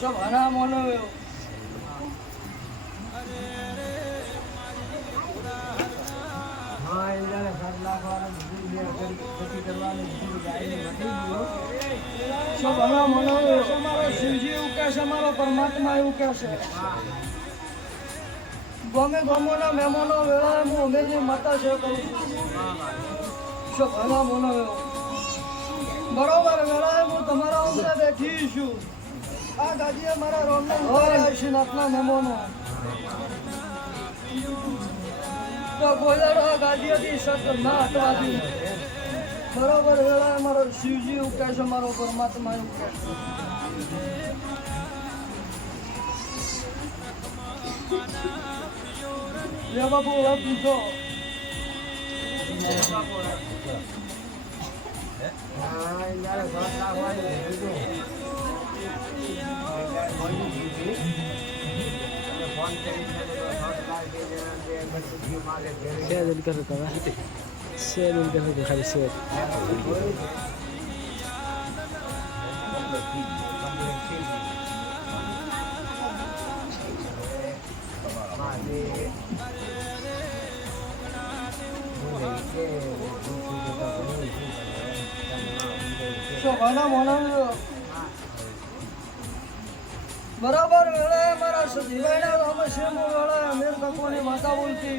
सब हरा मोनो हाँ ये जाने 7 लाख वाला बिजली अगर खेती करवाने बिजली गाड़ी में नहीं दियो सब हरा मोनो हमारा शिवजी એવું કહે છે અમારો પરમાત્મા એવું કહે છે ગમે ગમોના મહેમાનો વેળાએ હું હંમેશા માતા છે કરું सब हरा मोनो બરોબર વેળાએ હું તમારા અંદર બેઠી છું આ ગાદીએ મારા રોમના ઉપર છે નાતના મહેમાનો તો ગોલાડો આ ગાદીએથી સત ના હટવા દી બરોબર વેળાએ મારો શિવજી એવું કહે છે મારો પરમાત્મા એવું કહે છે લે બાપુ હવે પૂછો हाँ ये जाने 7 लाख वाली बिजली फोन કરીને 7 लाख દે દે બધી મારે શેર દિલ કરો તમે શેર દિલ કરો ખાલી શેર શોભાના મોના બરાબર વેળાએ મારા સજીવાના રામ છે વેળાએ અમીર કપોની માતા બોલતી